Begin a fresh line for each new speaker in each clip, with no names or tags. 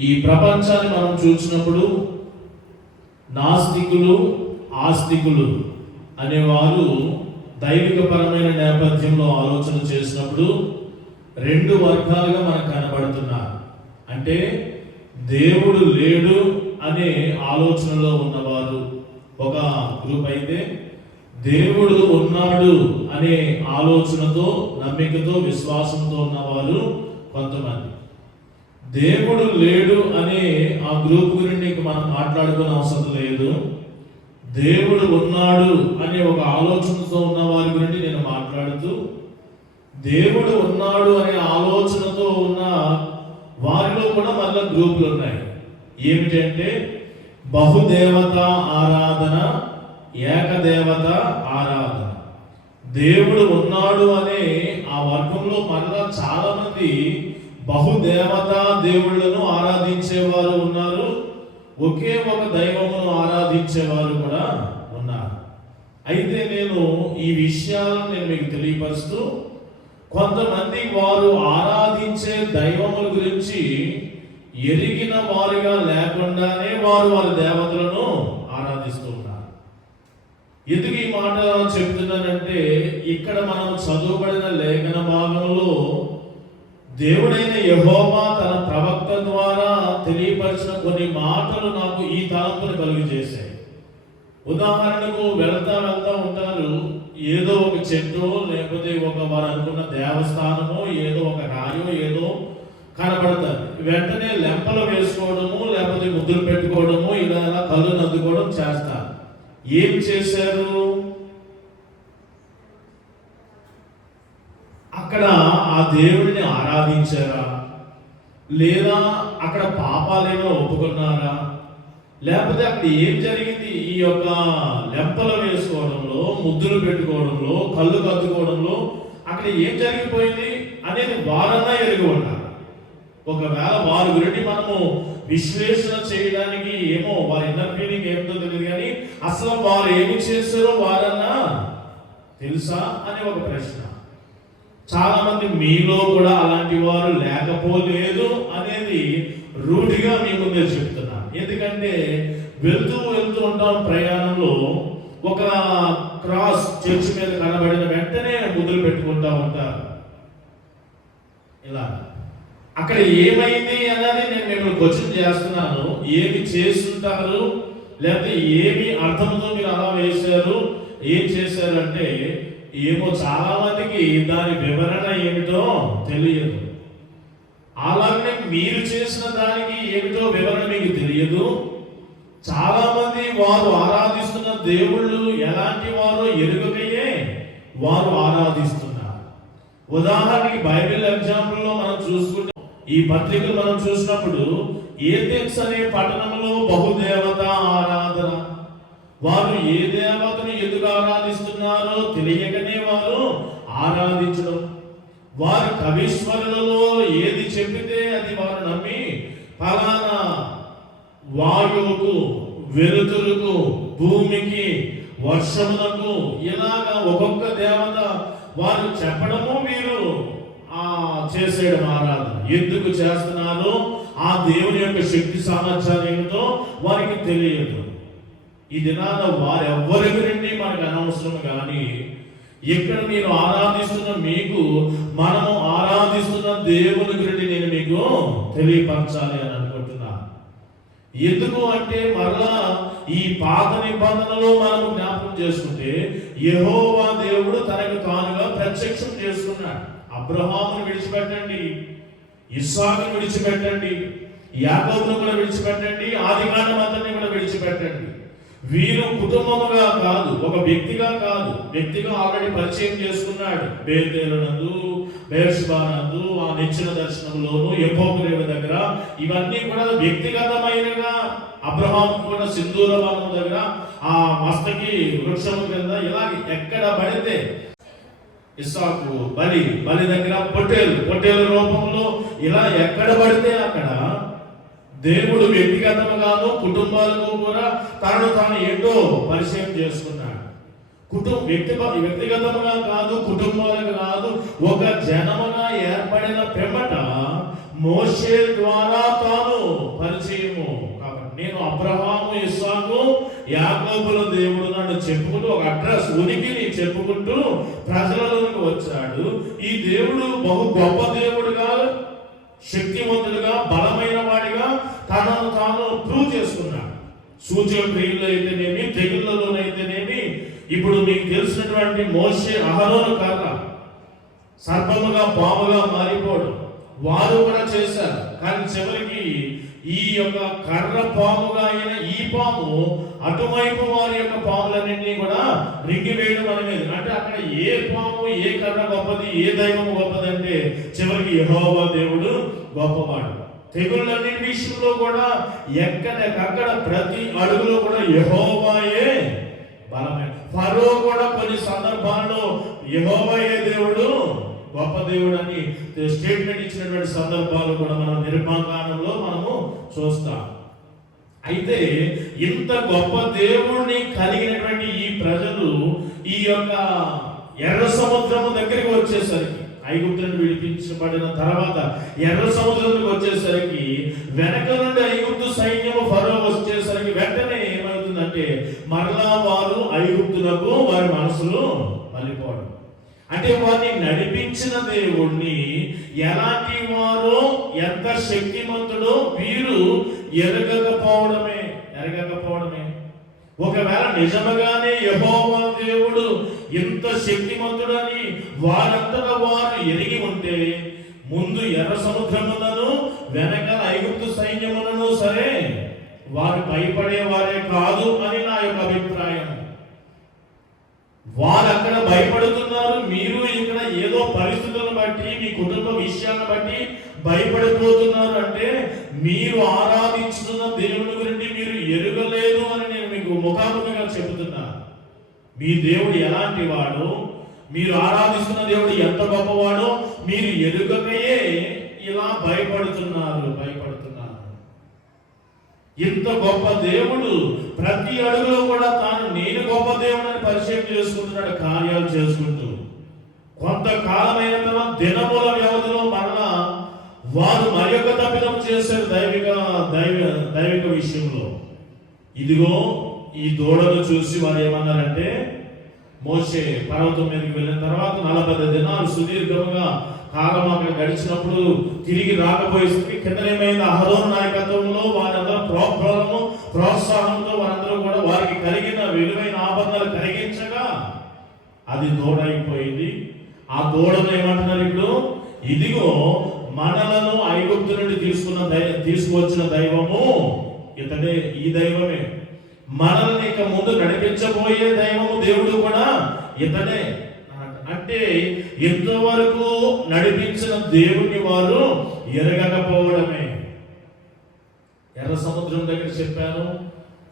ఈ ప్రపంచాన్ని మనం చూసినప్పుడు నాస్తికులు ఆస్తికులు అనేవారు దైవికపరమైన నేపథ్యంలో ఆలోచన చేసినప్పుడు రెండు వర్గాలుగా మనకు కనబడుతున్నారు. అంటే దేవుడు లేడు అనే ఆలోచనలో ఉన్నవారు ఒక గ్రూప్ అయితే దేవుడు ఉన్నాడు అనే ఆలోచనతో నమ్మికతో విశ్వాసంతో ఉన్నవారు కొంతమంది. దేవుడు లేడు అనే ఆ గ్రూప్ గురించి మనం మాట్లాడుకునే అవసరం లేదు. దేవుడు ఉన్నాడు అనే ఒక ఆలోచనతో ఉన్న వారి గురించి నేను మాట్లాడుతూ దేవుడు ఉన్నాడు అనే ఆలోచనతో ఉన్న వారిలో కూడా మళ్ళీ గ్రూపులు ఉన్నాయి. ఏమిటంటే బహుదేవత ఆరాధన ఏకదేవత ఆరాధన. దేవుడు ఉన్నాడు అనే ఆ వర్గంలో మళ్ళా చాలా మంది బహుదేవత దేవుళ్ళను ఆరాధించేవారు ఉన్నారు. ఒకే ఒక దైవమును ఆరాధించేవారు కూడా ఉన్నారు. అయితే నేను ఈ విషయాలను నేను మీకు తెలియపరుస్తూ కొంతమంది వారు ఆరాధించే దైవముల గురించి ఎరిగిన వారుగా లేకుండానే వారు వారి దేవతలను ఆరాధిస్తూ ఉన్నారు. ఎందుకు ఈ మాట చెప్తున్నానంటే ఇక్కడ మనం చదువుబడిన లేఖన భాగంలో దేవుడైన యహోవా తన ప్రవక్త ద్వారా తెలియపరిచిన కొన్ని మాటలు నాకు ఈ తలంపును కలుగు చేశాయి ఉదాహరణకు వెళ్తా వెళ్తా ఉంటారు ఏదో ఒక చెట్టు లేకపోతే ఒక వారు అనుకున్న దేవస్థానమో ఏదో ఒక రాయో ఏదో కనబడతారు. వెంటనే లెంపలు వేసుకోవడము లేకపోతే ముద్దులు పెట్టుకోవడము ఇలా కళ్ళు నద్దుకోవడం చేస్తారు. ఏం చేశారు? అక్కడ ఆ దేవుడు ఆరాధించారా? లేదా అక్కడ పాపాలేమో ఒప్పుకున్నారా? లేకపోతే అక్కడ ఏం జరిగింది? ఈ యొక్క లెంపలు వేసుకోవడంలో ముద్దులు పెట్టుకోవడంలో కళ్ళు కత్తుకోవడంలో అక్కడ ఏం జరిగిపోయింది అనేది వారన్నా ఎరిగి ఉన్నారు. ఒకవేళ వారి గురించి మనము విశ్లేషణ చేయడానికి ఏమో వారి ఇన్నర్ ఫీలింగ్ ఏమిటో తెలియదు కానీ అసలు వారు ఏమి చేశారో వారన్నా తెలుసా అనే ఒక ప్రశ్న. చాలా మంది మీలో కూడా అలాంటి వారు లేకపోలేదు అనేది రూఢిగా మీ ముందే చెప్తున్నా ఎందుకంటే వెళ్తూ వెళ్తూ ఉంటాం ప్రయాణంలో ఒక క్రాస్ చర్చ్ మీద కనబడిన వెంటనే ముద్దులు పెట్టుకుంటా ఉంటారు. ఇలా అక్కడ ఏమైంది అన్నది నేను మిమ్మల్ని క్వశ్చన్ చేస్తున్నాను. ఏమి చేస్తుంటారు? లేకపోతే ఏమి అర్థంతో మీరు అలా వేశారు? ఏం చేశారు అంటే ఏమో చాలా మందికి దాని వివరణ ఏమిటో తెలియదు. అలానే మీరు చేసిన దానికి ఏమిటో వివరణ మీకు తెలియదు. చాలా మంది వారు ఆరాధిస్తున్న దేవుళ్ళు ఎలాంటి వారో ఎరుగకయే వారు ఆరాధిస్తున్నారు. ఉదాహరణకి బైబిల్ ఎగ్జాంపుల్లో మనం చూసుకుంటే ఈ పత్రికలు మనం చూసినప్పుడు ఏథెన్స్ అనే పట్టణంలో బహుదేవత ఆరాధన వారు ఏ దేవతను ఎందుకు ఆరాధిస్తున్నారో తెలియకనే వారు ఆరాధించడం. వారి కవీశ్వరులలో ఏది చెప్పితే అది వారు నమ్మి ఫలానా వాయువుకు వెలుతురుకు భూమికి వర్షములకు ఇలాగా ఒక్కొక్క దేవత వారు చెప్పడము మీరు ఆ చేసేయడం ఆరాధన. ఎందుకు చేస్తున్నారు ఆ దేవుని యొక్క శక్తి సామర్థ్యాలు ఏమిటో వారికి తెలియదు. ఈ దినాన వారెవ్వరి గురించి మనకు అనవసరం కానీ ఇక్కడ నేను ఆరాధిస్తున్న మీకు మనము ఆరాధిస్తున్న దేవుని గురించి నేను మీకు తెలియపరచాలి అని అనుకుంటున్నా. ఎందుకు అంటే మరలా ఈ పాత నిబంధనలో మనం జ్ఞాపకం చేసుకుంటే యహోవా దేవుడు తనకు తానుగా ప్రత్యక్షం చేసుకున్నాడు. అబ్రహామును విడిచిపెట్టండి ఇస్సాకును విడిచిపెట్టండి యాకోబును కూడా విడిచిపెట్టండి ఆదికాండం అంతని కూడా విడిచిపెట్టండి. వీరు కుటుంబముగా కాదు ఒక వ్యక్తిగా కాదు. వ్యక్తిగా ఆల్రెడీ పరిచయం చేసుకున్నాడు. బేతేలనందు బేర్స్బానందు ఆ నిచ్చిన దర్శనంలోను ఎపోగ్రేవ దగ్గర. ఇవన్నీ కూడా వ్యక్తిగతమైనగా అబ్రహాం కూడా సింధూర వనం దగ్గర. ఆ మస్తకి వృక్షము కింద ఇలా ఎక్కడ పడితే ఇసాకు బలి బలి దగ్గర పొట్టేలు పొట్టేలు రూపంలో ఇలా ఎక్కడ పడితే అక్కడ దేవుడు వ్యక్తిగతంగాను కుటుంబాలకు కూడా తనను తాను ఏంటో పరిచయం చేసుకున్నాడు. కుటుంబ వ్యక్తి వ్యక్తిగతంగా కాదు కుటుంబాలకు కాదు ఒక జనముగా ఏర్పడిన పెంబట మోషే ద్వారా తాను పరిచయము. కాబట్టి నేను అబ్రహాము ఇస్సాకు యాకోబుల దేవుడు నన్ను చెప్పుకుంటూ ఒక అడ్రస్ ఉనికిని చెప్పుకుంటూ ప్రజలలోకి వచ్చాడు. ఈ దేవుడు బహు గొప్ప దేవుడుగా శక్తివంతుడిగా బలమైన వాడిగా తనను తాను ప్రూవ్ చేసుకున్నాడు సూచన క్రియల్లో అయితేనేమి తెగుళ్ళలోనైతేనేమి ఇప్పుడు మీకు తెలిసినటువంటి మోసే అహరోను కాక సర్పముగా పాముగా మారిపోవడం వారు కూడా చేశారు. కానీ చివరికి ఈ యొక్క కర్ర పాముగా అయిన ఈ పాము అటువైపు వారి యొక్క పాములన్నింటినీ కూడా రింగివేయడం అనేది. అంటే అక్కడ ఏ పాము ఏ కర్ర గొప్పది ఏ దైవం గొప్పది అంటే చివరికి యహోవా దేవుడు గొప్పవాడు. తెగుళ్ళన్నిటి విషయంలో కూడా ఎక్కడికక్కడ ప్రతి అడుగులో కూడా యహోబాయే బలమే. ఫరో కూడా కొన్ని సందర్భాల్లో యహోబాయే దేవుడు గొప్ప దేవుడు అని స్టేట్మెంట్ ఇచ్చినటువంటి సందర్భాలు కూడా మనం నిర్మాణంలో మనము చూస్తాం. అయితే ఇంత గొప్ప దేవుణ్ణి కలిగినటువంటి ఈ ప్రజలు ఈ యొక్క ఎర్ర సముద్రము దగ్గరికి వచ్చేసరికి ఐగుప్తులను విడిపించబడిన తర్వాత ఎర్ర సముద్రంలోకి వచ్చేసరికి వెనక నుండి ఐగుప్తు సైన్యము ఫరో వచ్చేసరికి వెంటనే ఏమవుతుందంటే మరలా వారు ఐగుప్తులకు వారి మనసులు మళ్ళీపోవడం. అంటే వారిని నడిపించిన దేవుణ్ణి ఎలాంటి వారో ఎంత శక్తిమంతుడో వీరు ఎరగకపోవడమే ఎరగకపోవడమే. ఒకవేళ నిజముగానే యహోవా దేవుడు ఎంత శక్తిమంతుడని వారంతట వారు ఎరిగి ఉంటే ముందు ఎర్ర సముద్రములను వెనక ఐగుప్తు సైన్యములను సరే వారు భయపడే వారే కాదు అని నా యొక్క అభిప్రాయం. వారు అక్కడ భయపడుతున్నారు మీరు ఇక్కడ ఏదో పరిస్థితులను బట్టి మీ కుటుంబ విషయాలను బట్టి భయపడిపోతున్నారు అంటే మీరు ఆరాధించుతున్న దేవుని గురించి మీరు ఎరుగలేదు అని నేను మీకు ముఖాముఖిగా చెబుతాను మీ దేవుడు ఎలాంటి వాడు మీరు ఆరాధిస్తున్న దేవుడు ఎంత గొప్పవాడో మీరు ఎరుగకయే ఇలా భయపడుతున్నారు భయపడుతున్నారు. ఇంత గొప్ప దేవుడు ప్రతి అడుగులో కూడా తాను నేను గొప్ప దేవుడని పరిచయం చేసుకుంటున్నాడు కార్యాలు చేసుకుంటూ. కొంతకాలమైన తర్వాత దినముల వ్యవధిలో మరలా వారు మరి యొక్క తప్పిదం చేశారు దైవిక దైవ దైవిక విషయంలో. ఇదిగో ఈ దూడను చూసి వారు ఏమన్నారంటే మోసే పర్వతం మీదకి వెళ్ళిన తర్వాత నలభై దినాలు సుదీర్ఘంగా కాలం అక్కడ గడిచినప్పుడు తిరిగి రాకపోయేసరికి కిందనేమైన అహరోన్ నాయకత్వంలో వారందరూ ప్రోత్సాహము ప్రోత్సాహంతో వారందరూ కూడా వారికి కలిగిన విలువైన ఆభరణాలు కలిగించగా అది దూడైపోయింది. ఆ దూడను ఏమంటున్నారు ఇప్పుడు? ఇదిగో మనలను ఐగుప్తు నుండి తీసుకున్న దై తీసుకువచ్చిన దైవము ఇతడే ఈ దైవమే. మనల్ని ఇక ముందు నడిపించబోయే దైవము దేవుడు కూడా ఇతనే. అంటే ఇంతవరకు నడిపించిన దేవుని వారు ఎరగకపోవడమే. ఎర్ర సముద్రం దగ్గర చెప్పాను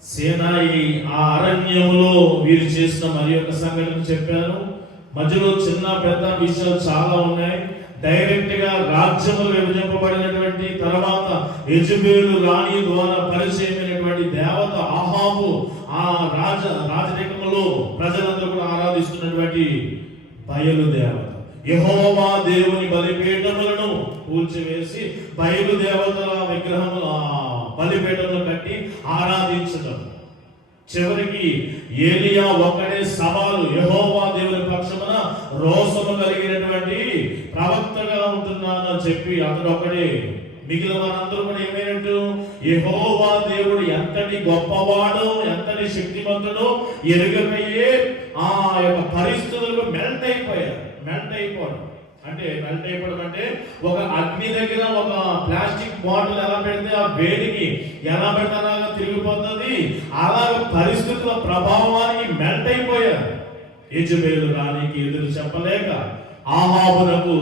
సేనాయి ఆ అరణ్యంలో వీరు చేసిన మరి యొక్క సంఘటన చెప్పాను. మధ్యలో చిన్న పెద్ద విషయాలు చాలా ఉన్నాయి. డైరెక్ట్గా రాజ్యములు విభజింపబడినటువంటి తర్వాత యజుబేలు రాణి ద్వారా ఉన్నటువంటి దేవత ఆహాబు ఆ రాజ రాజరికంలో ప్రజలందరూ కూడా ఆరాధిస్తున్నటువంటి బయలు దేవత యహోవా దేవుని బలిపీఠములను కూల్చివేసి బయలు దేవతల విగ్రహములు ఆ బలిపీఠములు కట్టి ఆరాధించడం. చివరికి ఏలియా ఒక్కడే సవాలు యహోవా దేవుని పక్షమున రోసము కలిగినటువంటి ప్రవక్తగా ఉంటున్నానని చెప్పి అతడు ఒక్కడే మిగిలిన వారందరూ కూడా ఏమైనట్టు? యహోవా దేవుడు ఎంతటి గొప్పవాడు ఎంతటి శక్తిమంతుడు ఎరుగకయే ఆ యొక్క పరిస్థితులకు మెల్ట్ అయిపోయారు. మెల్ట్ అయిపోవడం. అంటే మెల్ట్ అయిపోవడం అంటే ఒక అగ్ని దగ్గర ఒక ప్లాస్టిక్ బాటిల్ ఎలా పెడితే ఆ వేడికి ఎలా పెడితే అలాగా తిరిగిపోతుంది? అలాగ పరిస్థితుల ప్రభావానికి మెల్ట్ అయిపోయారు. యజబేలు రానికి ఎదురు చెప్పలేక ఆహాబునకు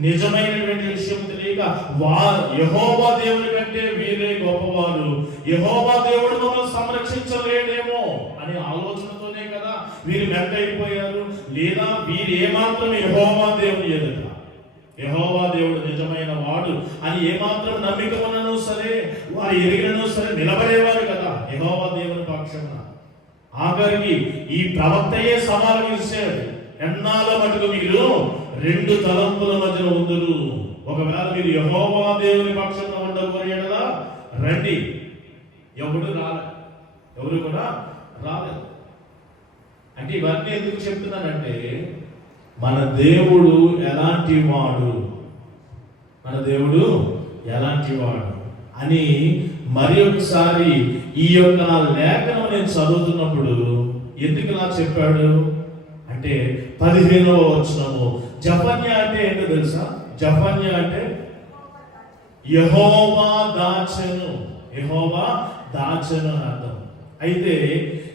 నిజమైనటువంటి విషయం తెలియక వా యహోబా దేవుని కంటే వీరే గొప్పవారు. యహోబా దేవుడు మమ్మల్ని సంరక్షించలేడేమో అనే ఆలోచనతోనే కదా వీరు మెల్ట్ అయిపోయారు లేదా వీరు ఏమాత్రం యహోబా దేవుని ఎదుట. యహోవా దేవుడు నిజమైన వాడు అని ఏమాత్రం నమ్మిక ఉన్నను సరే వారు ఎదిగినను సరే నిలబడేవారు కదా యహోవా దేవుని పక్షమున. ఆఖరికి ఈ ప్రవక్తయే సవాలు విసిరాడు ఎన్నాళ్ళ మటుకు మీరు రెండు తలంపుల మధ్యన ఉందరు. ఒకవేళ మీరు యహోవా దేవుని పక్షంలో ఉండబోయే రండి. ఎవడు రాలే ఎవరు కూడా రాలేదు. అంటే ఇవన్నీ ఎందుకు చెప్తున్నానంటే మన దేవుడు ఎలాంటి వాడు? మన దేవుడు ఎలాంటి వాడు? అని మరి ఒకసారి ఈ యొక్క లేఖనం నేను చదువుతున్నప్పుడు ఎందుకు ఇలా చెప్పాడు? అంటే పదిహేనవ వచనము. జపన్య అంటే ఏంటో తెలుసా? జపన్య అంటే యహోవా దాచను. యహోవా దాచను అని అర్థం. అయితే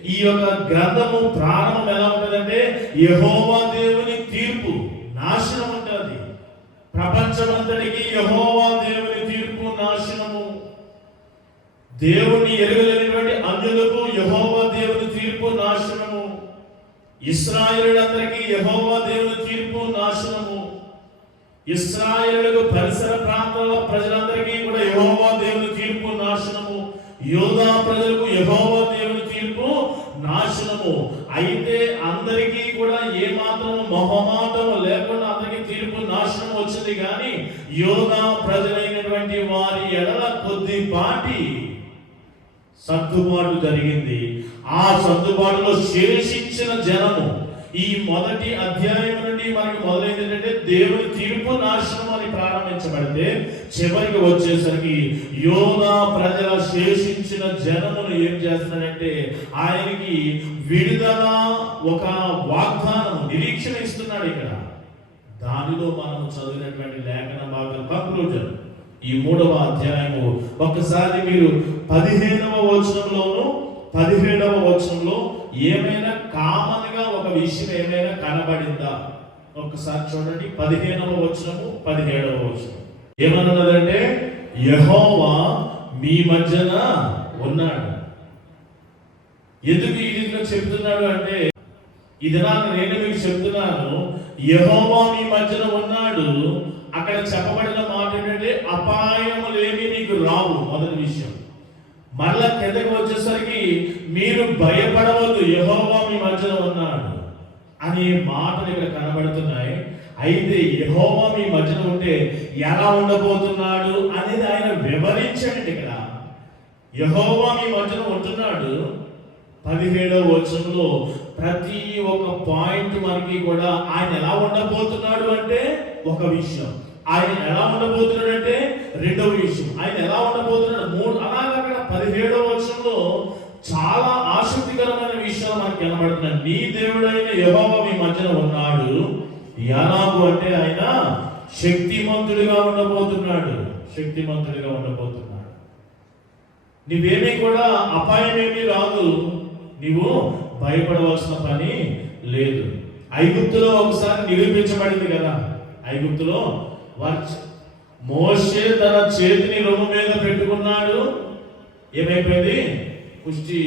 ఈ యొక్క గ్రంథము ప్రారంభం ఎలా ఉంటుందంటే యహోవా దేవుని తీర్పు నాశనం ఉంటుంది ప్రపంచమంతటికి యహోవా దేవుని తీర్పు నాశనము. దేవుని ఎరుగలేనటువంటి అన్యులకు యహోవా దేవుని తీర్పు నాశనము. ఇస్రాయేలులందరికీ యహోవా దేవుని తీర్పు నాశనము. ఇస్రాయేలులకు పరిసర ప్రాంతాల ప్రజలందరికీ కూడా యహోవా దేవుని తీర్పు నాశనము. యోధా ప్రజలకు యహోవా దేవుని తీర్పు నాశనము. అయితే అందరికీ కూడా ఏ మాత్రం మొహమాటం లేకుండా అందరికీ తీర్పు నాశనం వచ్చింది కానీ యోధా ప్రజలైనటువంటి వారి ఎడల కొద్దిపాటి సర్దుబాటు జరిగింది. ఆ సర్దుబాటులో శేషించిన జనము ఈ మొదటి అధ్యాయం నుండి మనకి మొదలైంది ఏంటంటే దేవుని తీర్పు నాశనం అని ప్రారంభించబడితే చివరికి వచ్చేసరికి యోగా ప్రజల శేషించిన జనమును ఏం చేస్తున్నాడంటే ఆయనకి విడుదల ఒక వాగ్దానం నిరీక్షణ ఇస్తున్నాడు ఇక్కడ. దానిలో మనం చదివినటువంటి లేఖన భాగం కంక్లూజన్ ఈ మూడవ అధ్యాయము. ఒకసారి మీరు పదిహేనవ వచనంలోను పదిహేడవ వచనంలో ఏమైనా కామన్గా ఒక విషయం ఏమైనా కనబడిందా? ఒకసారి చూడండి. పదిహేనవ వచనము పదిహేడవ వచనం. ఏమన్నదంటే యహోవా మీ మధ్యన ఉన్నాడు. ఎందుకు ఈ రీతిలో చెప్తున్నాడు అంటే ఇది నాకు నేను మీకు చెప్తున్నాను. యహోవా మీ మధ్యన ఉన్నాడు. అక్కడ చెప్పబడిన అపాయములేమి నీకు రావు మొదటి విషయం. మరలా కిందకి వచ్చేసరికి మీరు భయపడవద్దు యహోవా మీ మధ్యలో ఉన్నాడు అనే మాటలు ఇక్కడ కనబడుతున్నాయి. అయితే యహోవా మీ మధ్యన ఉంటే ఎలా ఉండబోతున్నాడు అనేది ఆయన వివరించండి ఇక్కడ. యహోవా మీ మధ్యన ఉంటున్నాడు. పదిహేడవ వచనంలో ప్రతి ఒక్క పాయింట్ మనకి కూడా ఆయన ఎలా ఉండబోతున్నాడు అంటే ఒక విషయం. ఆయన ఎలా ఉండబోతున్నాడంటే రెండవ విషయం ఆయన ఎలా ఉండబోతున్నాడు మూడు అలాగే అక్కడ పదిహేడవ వర్షంలో చాలా ఆసక్తికరమైన విషయాలు మనకి కనబడుతున్నాయి. నీ దేవుడైన యెహోవా మీ మధ్యన ఉన్నాడు. ఎలాగు అంటే ఆయన శక్తిమంతుడిగా ఉండబోతున్నాడు. శక్తిమంతుడిగా ఉండబోతున్నాడు. నీవేమీ కూడా అపాయం ఏమీ రాదు. నీవు భయపడవలసిన పని లేదు. ఐగుప్తులో ఒకసారి నిరూపించబడింది కదా. ఐగుప్తులో వారి మోషే తన చేతిని రొమ్ము మీద పెట్టుకున్నాడు. ఏమైపోయింది? పుష్టి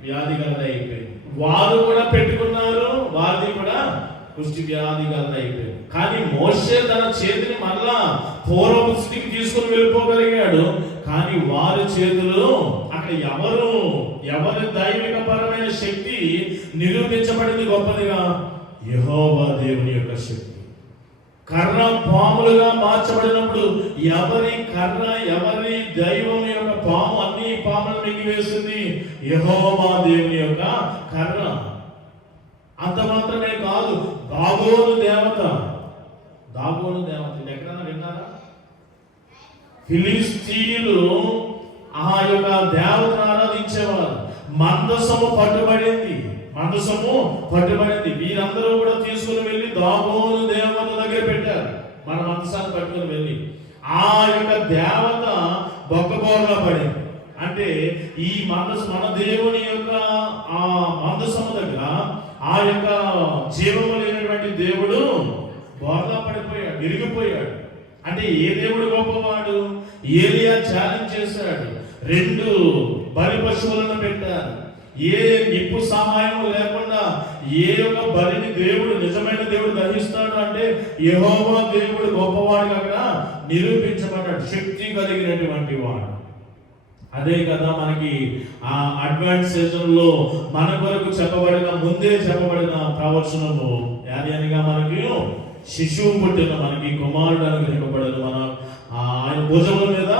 వ్యాధి కలది అయిపోయింది. వారు కూడా పెట్టుకున్నారు. వారిది కూడా పుష్టి వ్యాధి కలది అయిపోయింది. కానీ మోసే తన చేతిని మళ్ళా పూర్వ స్థితికి తీసుకుని వెళ్ళిపోగలిగాడు. కానీ వారి చేతులు అక్కడ ఎవరు? ఎవరి దైవిక పరమైన శక్తి నిరూపించబడింది గొప్పదిగా? యహోవా దేవుని యొక్క శక్తి. కర్ర పాములుగా మార్చబడినప్పుడు ఎవరి కర్ర ఎవరి దైవం యొక్క పాము అన్ని పాములు మింగివేసింది యెహోవా దేవుని యొక్క కర్ర. అంత మాత్రమే కాదు దాగోను దేవత. దాగోను దేవత. ఎక్కడన్నా విన్నారా? ఫిలిస్తీన్లు ఆ యొక్క దేవతను ఆరాధించేవారు. మందసము పట్టుబడింది. మందసము పట్టుబడింది. వీరందరూ కూడా తీసుకుని వెళ్ళి దాగోను దేవత దగ్గర పెట్టారు. మన మందసాన్ని పట్టుకుని వెళ్ళి. ఆ యొక్క దేవత బొక్కబోరలో పడింది. అంటే ఈ మనసు మన దేవుని యొక్క ఆ మందసము దగ్గర ఆ యొక్క జీవము లేనటువంటి దేవుడు బోర్లా పడిపోయాడు విరిగిపోయాడు. అంటే ఏ దేవుడు గొప్పవాడు? ఏలియా ఛాలెంజ్ చేశాడు. రెండు బలి పశువులను పెట్టారు. ఏ నిప్పు సహాయం లేకుండా ఏ యొక్క బలిని దేవుడు నిజమైన దేవుడు దహిస్తాడు అంటే యెహోవా దేవుడు గొప్పవాడు అక్కడ నిరూపించబడ్డాడు శక్తి కలిగినటువంటి వాడు. అదే కదా మనకి ఆ అడ్వాన్స్ సీజన్లో మన కొరకు చెప్పబడిన ముందే చెప్పబడిన ప్రవచనము. యాదనిగా మనకి శిశువు పుట్టిన మనకి కుమారుడు అనుగ్రహింపబడదు మన ఆయన భుజముల మీద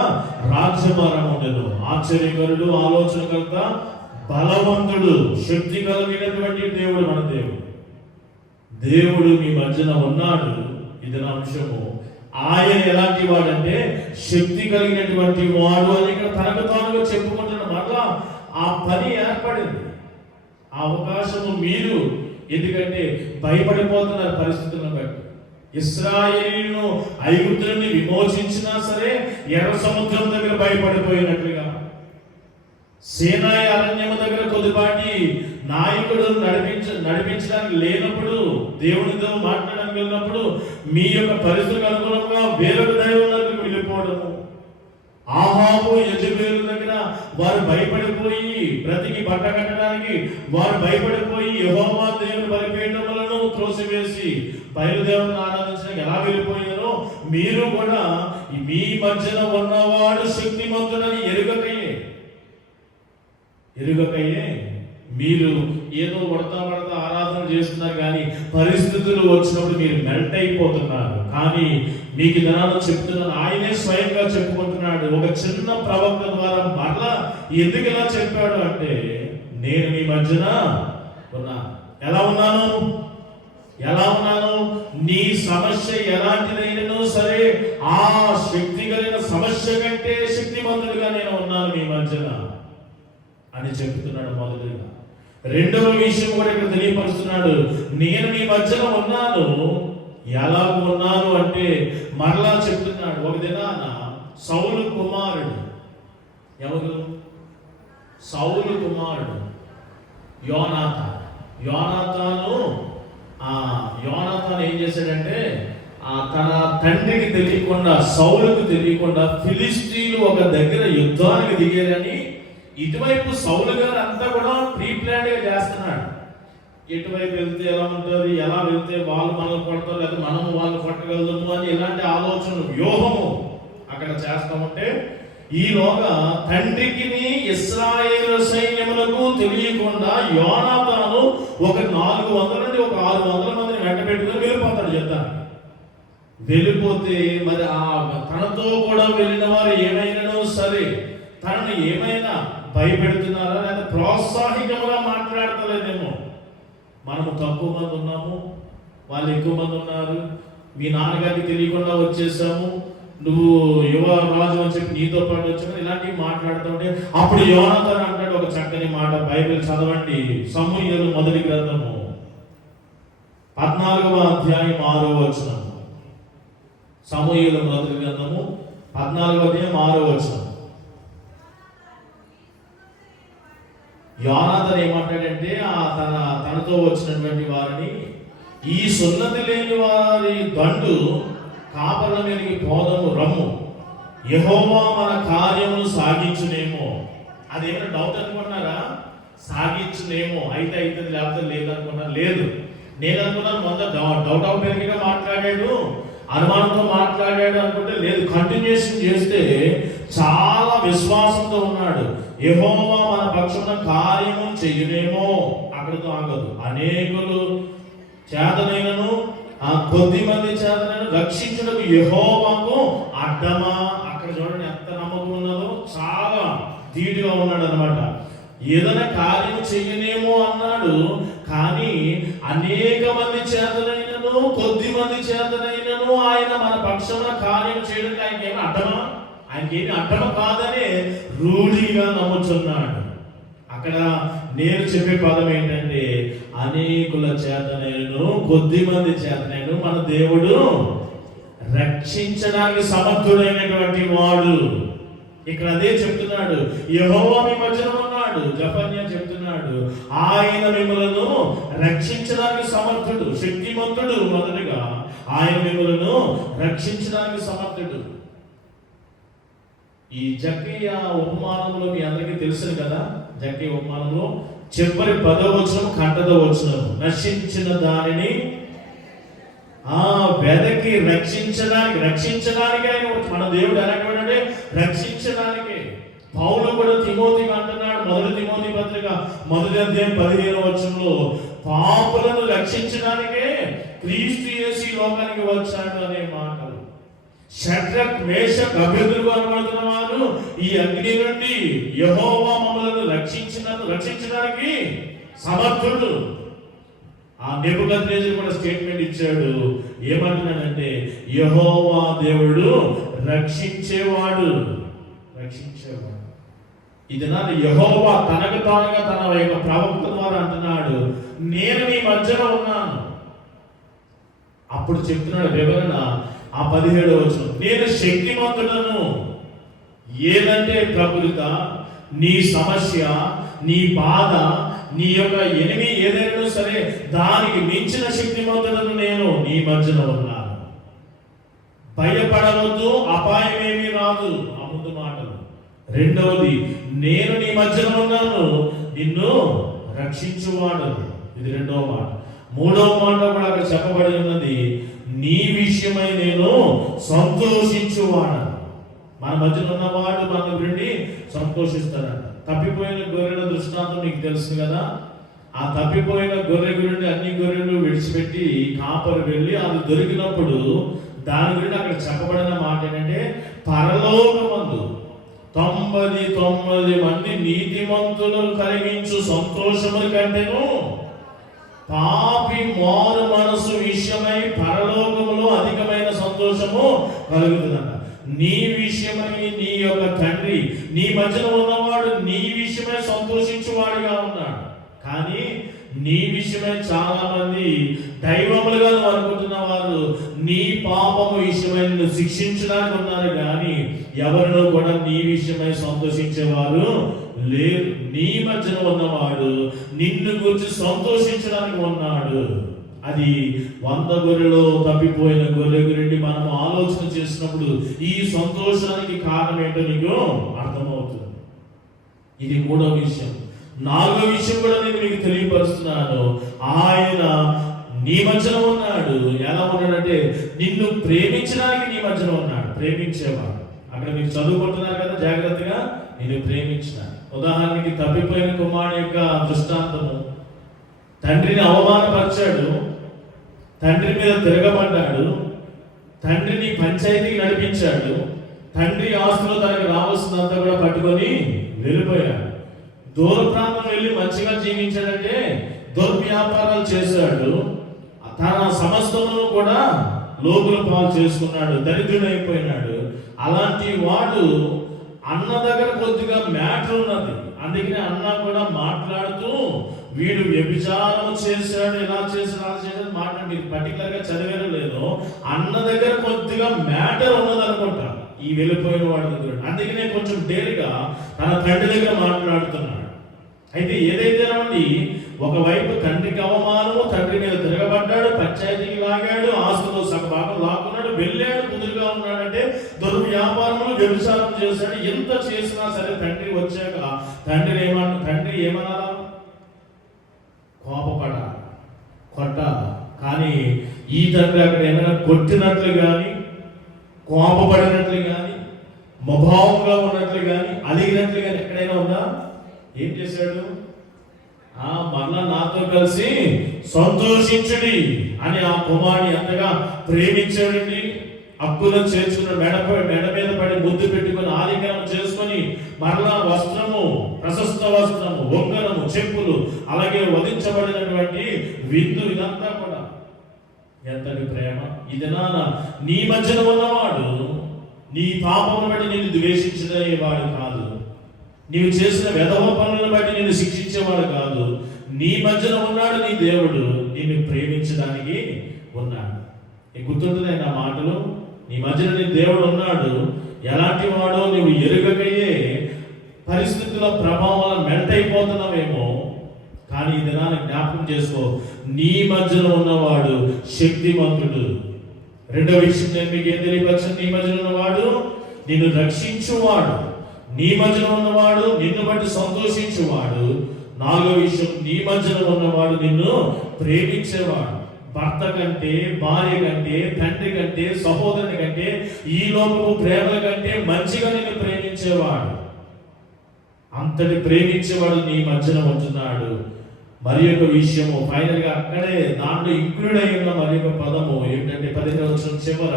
రాజ్యభారం ఉండదు ఆశ్చర్యకరుడు ఆలోచనకర్త బలవంతుడు శక్తి కలిగినటువంటి దేవుడు మన దేవుడు. దేవుడు మీ మధ్యన ఉన్నాడు. ఇది నా అంశము. ఆయన ఎలాంటి వాడంటే శక్తి కలిగినటువంటి వాడు అని ఇక్కడ తనకు తానుగా చెప్పుకుంటున్న మరలా ఆ పని ఏర్పడింది. ఆ అవకాశము మీరు ఎందుకంటే భయపడిపోతున్నారు పరిస్థితులను బట్టి. ఇస్రాయేలీను ఐగుప్తులని విమోచించినా సరే ఎర్ర సముద్రం దగ్గర భయపడిపోయినట్లు సేనాయ అరణ్యము దగ్గర కొద్దిపాటి నాయకుడు నడిపించ నడిపించడానికి లేనప్పుడు దేవునితో మాట్లాడడానికి వెళ్ళినప్పుడు మీ యొక్క పరిస్థితులకు అనుగుణంగా వేరొక దైవం దగ్గరికి వెళ్ళిపోవడము. ఆహాబు యజబేలు దగ్గర వారు భయపడిపోయి బ్రతికి బట్ట కట్టడానికి వారు భయపడిపోయి యహోవా దేవుని బలిపీఠములను త్రోసివేసి బయలుదేవుని ఆరాధించడానికి ఎలా వెళ్ళిపోయినారో మీరు కూడా మీ మధ్యన ఉన్నవాడు శక్తిమంతుడని ఎరుగక ఎరుగకయే మీరు ఏదో పడతా పడతా ఆరాధన చేస్తున్నారు కానీ పరిస్థితులు వచ్చినప్పుడు మీరు మెల్ట్ అయిపోతున్నారు. కానీ మీకు ధనాలు చెప్తున్నాను. ఆయనే స్వయంగా చెప్పుకుంటున్నాడు. ఒక చిన్న ప్రవక్త ద్వారా మరలా ఎందుకు ఇలా చెప్పాడు అంటే నేను మీ మధ్యన ఉన్నా. ఎలా ఉన్నాను? ఎలా ఉన్నాను? నీ సమస్య ఎలాంటిదైనను సరే ఆ శక్తి కలిగిన సమస్య కంటే శక్తిమంతుడిగా నేను ఉన్నాను మీ మధ్యన. అని చెప్తున్నాడు మొదటిగా. రెండవ విషయం కూడా ఇక్కడ తెలియపరుస్తున్నాడు. నేను మీ మధ్యన ఉన్నాను. ఎలా ఉన్నాను అంటే మరలా చెప్తున్నాడు. ఒక దినాన సౌలు కుమారుడు. ఎవరు? సౌలు కుమారుడు. యోనాథ యోనాథాను ఆ యోనాథాన్ ఏం చేశాడంటే ఆ తన తండ్రికి తెలియకుండా సౌలుకు తెలియకుండా ఫిలిస్తీన్లు ఒక దగ్గర యుద్ధానికి దిగారని ఇటువైపు సౌలు గారు అంతా కూడా ప్రీ ప్లాన్ చేస్తున్నాడు. ఎటువైపు వెళ్తే ఎలా ఉంటుంది ఎలా వెళ్తే వాళ్ళు మనల్ని కొడతారు లేదా మనము వాళ్ళు కొట్టగలము అని ఇలాంటి ఆలోచనలు వ్యూహము అక్కడ చేస్తామంటే ఈలోగా తండ్రికిని ఇస్రాయేల్ సైన్యములకు తెలియకుండా యోనాతాను ఒక నాలుగు వందల నుండి ఒక ఆరు వందల మందిని వెంట పెట్టుకుని వెళ్ళిపోతాడు చెప్తాను. వెళ్ళిపోతే మరి ఆ తనతో కూడా వెళ్ళిన వారు ఏమైనానో సరే తనను ఏమైనా భయపెడుతున్నారా? లేదా ప్రోత్సాహికముగా మాట్లాడతలేదేమో? మనము తక్కువ మంది ఉన్నాము వాళ్ళు ఎక్కువ మంది ఉన్నారు మీ నాన్నగారికి తెలియకుండా వచ్చేసాము నువ్వు యువ రాజు అని చెప్పి నీతో పాటు వచ్చాను ఇలాంటివి మాట్లాడుతుంటే అప్పుడు యోనతన్ అంటాడు ఒక చక్కని మాట బైబిల్ చదవండి సమూహలు మొదటి గ్రంథము పద్నాలుగవ అధ్యాయం ఆరో వచనం సమూహల మొదటి గ్రంథము పద్నాలుగవ అధ్యాయం ఆరో వచనం యోనాథన్ ఏమంటాడంటే ఆ తన తనతో వచ్చినటువంటి వారిని ఈ సున్నతి లేని వారి దండు కాపల మీదకి పోదము రమ్ము. యహోవా మన కార్యమును సాగించునేమో. అదేమైనా డౌట్ అనుకుంటున్నారా? సాగించునేమో. అయితే అవుతుంది లేకపోతే లేదనుకున్నా లేదు. నేను అనుకున్నాను మొదట డౌట్ అవుట్ పెరిగిన మాట్లాడాడు అనుమానంతో మాట్లాడాడు అనుకుంటే లేదు. కంటిన్యూషన్ చేస్తే చాలా విశ్వాసంతో ఉన్నాడు. యహోవా మన పక్షమున కార్యము చెయ్యునేమో అక్కడితో ఆగదు. అనేకులు చేతనైనను ఆ కొద్ది మంది చేతనైన రక్షించుటకు యహోవాకు అడ్డమా? అక్కడ చూడండి ఎంత నమ్మకం ఉన్నదో. చాలా ధీటుగా ఉన్నాడు అనమాట ఏదైనా కార్యం చెయ్యనేమో అన్నాడు. కానీ అనేక మంది చేతనైనను కొద్ది మంది చేతనైనను ఆయన మన పక్షమున కార్యం చేయడానికి ఆయనకి ఏమి అడ్డమా? ఆయనకి అడ్డం అడ్డమ కాదనే రూఢిగా నమ్ముచున్నాడు. అక్కడ నేను చెప్పే పదం ఏంటంటే అనేకుల చేతనైనను కొద్ది మంది చేతనైనను మన దేవుడు రక్షించడానికి సమర్థుడైనటువంటి వాడు. ఇక్కడ అదే చెప్తున్నాడు. యహోవా మీ మధ్యన ఉన్నాడు. జపన్యా చెప్తున్నాడు. ఆయన మిమ్మలను రక్షించడానికి సమర్థుడు శక్తిమంతుడు మొదటిగా. ఆయన మిమ్మలను రక్షించడానికి సమర్థుడు. ఈ జక్కయ్య ఉపమానంలో మీ అందరికీ తెలుసు కదా? జక్కయ్య ఉపమానంలో చివరి పదో కంటదవచనం నశించిన దానిని ఆ వెదకి రక్షించడానికి రక్షించడానికి ఆయన మన దేవుడు ఎలాగంటే రక్షించడానికి. పౌలు కూడా తిమోతి అంటున్నాడు మొదటి తిమోతి పత్రిక మొదటి అధ్యాయం పదిహేను వచ్చంలో పాపులను రక్షించడానికే క్రీస్తు చేసి లోకానికి వచ్చాడు అనే మాటలు షడ్రక్ మేష అభ్యర్థులు అనబడుతున్న వారు ఈ అగ్ని నుండి యహోవా మమ్మలను రక్షించిన రక్షించడానికి సమర్థుడు. ఆ నెబుకద్నేజర్ కూడా స్టేట్మెంట్ ఇచ్చాడు. ఏమంటున్నాడంటే యహోవా దేవుడు రక్షించేవాడు. రక్షించేవాడు. ఇది నా యహోవా తనకు తానుగా తన యొక్క ప్రవక్త ద్వారా అంటున్నాడు నేను నీ మధ్యలో ఉన్నాను. అప్పుడు చెప్తున్నాడు వివరణ ఆ పదిహేడు వచ్చిన నేను శక్తిమంతుడను. ఏదంటే ప్రకృత నీ సమస్య నీ బాధ నీ యొక్క ఎనిమి ఏదైనా సరే దానికి మించిన శక్తిమంతుడను నేను నీ మధ్యలో ఉన్నాను. భయపడవద్దు అపాయం ఏమీ రాదు. ఆ ముందు మాటలు. రెండవది నేను నీ మధ్యలో ఉన్నాను. నిన్ను రక్షించువాడు. ఇది రెండవ మాట. మూడవ మాట కూడా అక్కడ చెప్పబడి ఉన్నది నీవి విషయమై నేను సంతోషించువాడు మన మధ్యలో ఉన్నవాడు మన గురించి సంతోషిస్తాడంట తప్పిపోయిన గొర్రెల దృష్టాంతం మీకు తెలుసు కదా. ఆ తప్పిపోయిన గొర్రె గురిని అన్ని గొర్రెలు విడిచిపెట్టి కాపరు వెళ్ళి అది దొరికినప్పుడు దాని గురించి అక్కడ చెప్పబడిన మాట ఏంటంటే పరలోకమందు తొంభై తొమ్మిది మంది నీతిమంతులు కలిగించు సంతోషముల కంటేను. పాపి మారు మనసు విషయమై పర సంతోషము కలుగుతుందంట. నీ విషయమై నీ యొక్క తండ్రి నీ మధ్యలో ఉన్నవాడు నీ విషయమై సంతోషించువాడిగా ఉన్నాడు. కానీ నీ విషయమై చాలా మంది దైవములుగా నువ్వు అనుకుంటున్న వారు నీ పాపము విషయమై నిన్ను శిక్షించడానికి ఉన్నారు కానీ ఎవరినో కూడా నీ విషయమై సంతోషించేవారు లేరు. నీ మధ్యన ఉన్నవాడు నిన్ను గురించి సంతోషించడానికి ఉన్నాడు. అది వంద గొర్రెలో తప్పిపోయిన గొర్రె గురించి మనం ఆలోచన చేసినప్పుడు ఈ సంతోషానికి కారణం ఏంటో నీకు అర్థమవుతుంది. ఇది మూడో విషయం. నాలుగో విషయం కూడా నేను మీకు తెలియపరుస్తున్నాను. ఆయన నీ మధ్యలో ఉన్నాడు. ఎలా ఉన్నాడంటే నిన్ను ప్రేమించడానికి నీ మధ్యలో ఉన్నాడు. ప్రేమించేవాడు. అక్కడ మీరు చదువుకుంటున్నారు కదా జాగ్రత్తగా? నేను ప్రేమించిన. ఉదాహరణకి తప్పిపోయిన కుమారుడు యొక్క దృష్టాంతము. తండ్రిని అవమానపరిచాడు. తండ్రి మీద తిరగబడ్డాడు. తండ్రిని పంచాయతీకి నడిపించాడు. తండ్రి ఆస్తులు తనకి రావాల్సినంత కూడా పట్టుకొని వెళ్ళిపోయాడు. దూర ప్రాంతం వెళ్ళి మంచిగా జీవించాడంటే దుర్వ్యాపారాలు చేశాడు. తన సమస్తమును కూడా లోకుల పాలు చేసుకున్నాడు. దరిద్రుడైపోయినాడు. అలాంటి వాడు అన్న దగ్గర కొద్దిగా మ్యాటర్ ఉన్నది. అందుకనే అన్న కూడా మాట్లాడుతూ వీడు వ్యభిచారం చేశాడు ఇలా చేశాడు అలా చేశాడు మాట్లాడి మీరు పర్టికులర్గా లేదో. అన్న దగ్గర కొద్దిగా మ్యాటర్ ఉన్నది అనుకుంటా. ఈ వెళ్ళిపోయిన వాడి దగ్గర. అందుకనే కొంచెం డేరుగా తన తండ్రి దగ్గర మాట్లాడుతున్నాడు అయితే ఏదైతే రండి ఒకవైపు తండ్రికి అవమానము తండ్రి మీద తిరగబడ్డాడు పంచాయతీకి లాగాడు ఆస్తులు సగభాగం లాక్కున్నాడు వెళ్ళాడు కుదురుగా ఉన్నాడంటే దుర్వ్యాపారములు వ్యభిచారం చేశాడు. ఎంత చేసినా సరే తండ్రి వచ్చాక తండ్రి ఏమన్నా తండ్రి ఏమన్నారా కోపపడ కొట్ట. కానీ ఈ తండ్రి అక్కడ ఏమైనా కొట్టినట్లు కానీ కోపపడినట్లు కానీ మభావంగా ఉన్నట్లు కానీ అలిగినట్లు కానీ ఎక్కడైనా ఉందా? ఏం చేశాడు? ఆ మరలా నాతో కలిసి సంతోషించుడి అని ఆ కుమారుని ఎంతగా ప్రేమించాడండి. అప్పులను చేర్చుకున్న మెడపై మెడ మీద పడి ముద్దు పెట్టుకుని ఆలింగనం చేసుకొని మరలా వస్త్రము ప్రశస్త వస్త్రము బొంగరము చెప్పులు అలాగే వధించబడినటువంటి విందు ఇదంతా కూడా. ఎంతటి ప్రేమ? ఇది నాన్న నీ మధ్యన ఉన్నవాడు నీ పాపమును బట్టి నేను ద్వేషించలేవాడు కాదు. నీవు చేసిన వెధవ పనులను బట్టి నేను శిక్షించేవాడు కాదు. నీ మధ్యన ఉన్నాడు నీ దేవుడు. నిన్ను ప్రేమించడానికి ఉన్నాడు. నీకు గుర్తుంటుంది నా మాటలు? నీ మధ్యన నీ దేవుడు ఉన్నాడు. ఎలాంటి వాడో నువ్వు ఎరుగకయే. పరిస్థితుల ప్రభావం మెంటైపోతున్నావేమో కానీ ఈ దినాన్ని జ్ఞాపకం చేసుకో. నీ మధ్యలో ఉన్నవాడు శక్తిమంతుడు. రెండవ విషయం నేను మీకు ఏం తెలియపరచను? నీ మధ్యలో ఉన్నవాడు నిన్ను రక్షించువాడు. నీ మధ్యలో ఉన్నవాడు నిన్ను బట్టి సంతోషించువాడు. నాలుగో విషయం నీ మధ్యలో ఉన్నవాడు నిన్ను ప్రేమించేవాడు. భర్త కంటే భార్య కంటే తండ్రి కంటే సహోదరుని కంటే ఈ లోకపు ప్రేమల కంటే మంచిగా నేను ప్రేమించేవాడు. అంతటి ప్రేమించేవాడు నీ మధ్యన ఉంటున్నాడు. మరి యొక్క విషయము ఫైనల్గా అక్కడే దాంట్లో ఇంక్లూడ్ అయి ఉన్న మరి యొక్క పదము ఏంటంటే పదిహేను వచ్చిన చివర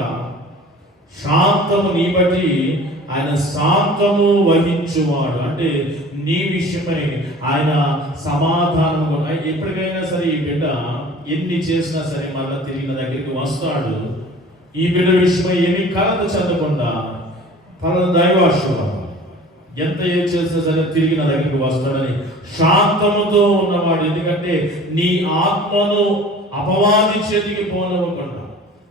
శాంతము నీ బట్టి ఆయన శాంతము వహించువాడు. అంటే నీ విషయమై ఆయన సమాధానం కూడా ఎప్పటికైనా సరే ఈ బిడ్డ ఎన్ని చేసినా సరే మళ్ళా తిరిగిన దగ్గరికి వస్తాడు. ఈ బిడ్డ విషయమై ఏమి కలత చెందకుండా పలానా దైవాశ్వరం ఎంత ఏం చేసినా సరే తిరిగి నా దగ్గరికి వస్తాడని శాంతముతో ఉన్నవాడు. ఎందుకంటే నీ ఆత్మను అపవాది చేతికి పోనివ్వకుండా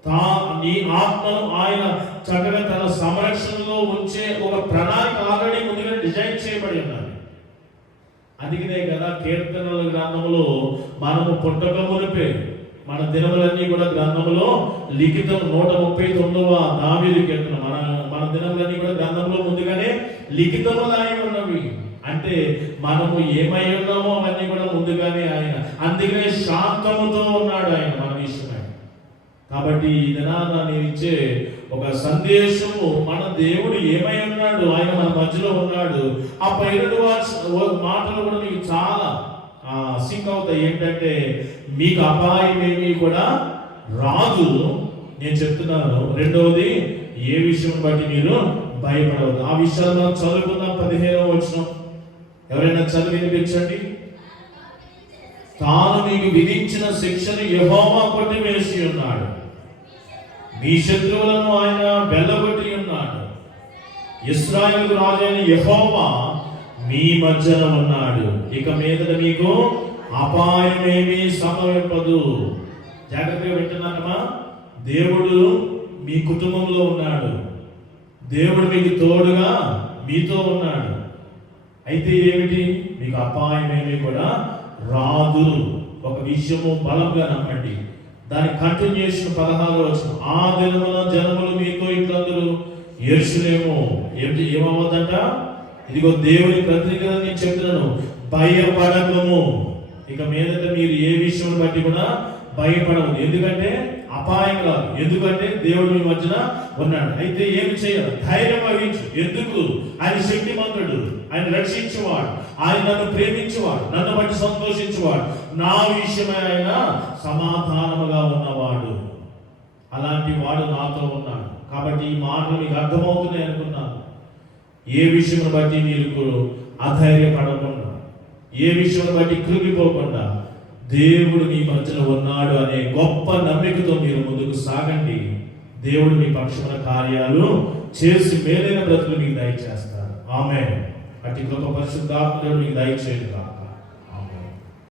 తా నీ ఆత్మను ఆయన చక్కగా తన సంరక్షణలో ఉంచే ఒక ప్రణాళిక ఆల్రెడీ అందుకనే కదా కీర్తనల గ్రంథములో మనము పుట్టక మునిపే మన దినములన్నీ కూడా గ్రంథములో లిఖితం నూట ముప్పై తొమ్మిదవ దావీదు కీర్తన. మన మన దినములన్నీ కూడా గ్రంథంలో ముందుగానే లిఖితములై ఉన్నవి. అంటే మనము ఏమై ఉన్నామో అవన్నీ కూడా ముందుగానే ఆయన అందుకనే శాంతముతో ఉన్నాడు ఆయన మన విషయమై కాబట్టి ఈ దినాన నేను ఇచ్చే ఒక సందేశము మన దేవుడు ఏమై ఉన్నాడు ఆయన మన మధ్యలో ఉన్నాడు ఆ పైరడు మాటలు కూడా మీకు చాలా సింక్ అవుతాయి. ఏంటంటే మీకు అపాయం ఏమీ కూడా రాదు. నేను చెప్తున్నాను రెండవది ఏ విషయం బట్టి మీరు భయపడవద్దు. ఆ విషయాలు మనం చదువుకుందాం పదిహేనవ వచ్చిన ఎవరైనా చదివి వినిపించండి. తాను మీకు విధించిన శిక్షను యహోమా కొట్టి వేసి ఉన్నాడు. నీ శత్రువులను ఆయన వెళ్ళగొట్టి ఉన్నాడు. ఇస్రాయల్ రాజైన యహోవా మీ మధ్యన ఉన్నాడు. ఇక మీదట మీకు అపాయమేమీ సంభవింపదు. జాగ్రత్తగా వింటున్నానమ్మా దేవుడు మీ కుటుంబంలో ఉన్నాడు. దేవుడు మీకు తోడుగా మీతో ఉన్నాడు. అయితే ఏమిటి? మీకు అపాయమేమీ కూడా రాదు. ఒక విషయము బలంగా నమ్మండి. దాని కంటిన్యూషన్ పదహారు వచ్చిన ఆ దినమున జనములు మీతో ఇట్లందరూ ఎరుసలేము ఏంటి ఏమవ్వదంట ఇదిగో దేవుని పత్రిక నేను చెప్తున్నాను. భయపడకము. ఇక మీదట మీరు ఏ విషయం బట్టి కూడా భయపడవద్దు. ఎందుకంటే అపాయం కాదు. ఎందుకంటే దేవుడు మధ్యన ఉన్నాడు. అయితే ఏమి చేయాలి? ధైర్యం వహించు. ఎందుకు? ఆయన శక్తిమంతుడు. ఆయన రక్షించేవాడు. ఆయన నన్ను ప్రేమించేవాడు నన్ను బట్టి సంతోషించేవాడు నా విషయమే ఆయన సమాధానముగా ఉన్నవాడు. అలాంటి వాడు నాతో ఉన్నాడు. కాబట్టి ఈ మాటలు మీకు అర్థమవుతున్నాయి అనుకున్నాను. ఏ విషయం బట్టి మీరు అధైర్యపడకుండా ఏ విషయం బట్టి కృంగిపోకుండా దేవుడు మీ మధ్యలో ఉన్నాడు అనే గొప్ప నమ్మికతో మీరు ముందుకు సాగండి. దేవుడు మీ పక్షమున కార్యాలు చేసి మేలైన బ్రతులు మీకు దయచేస్తారు. ఆమె అతి గొప్ప పరిశుద్ధాత్మ దేవుడు మీకు దయచేయదు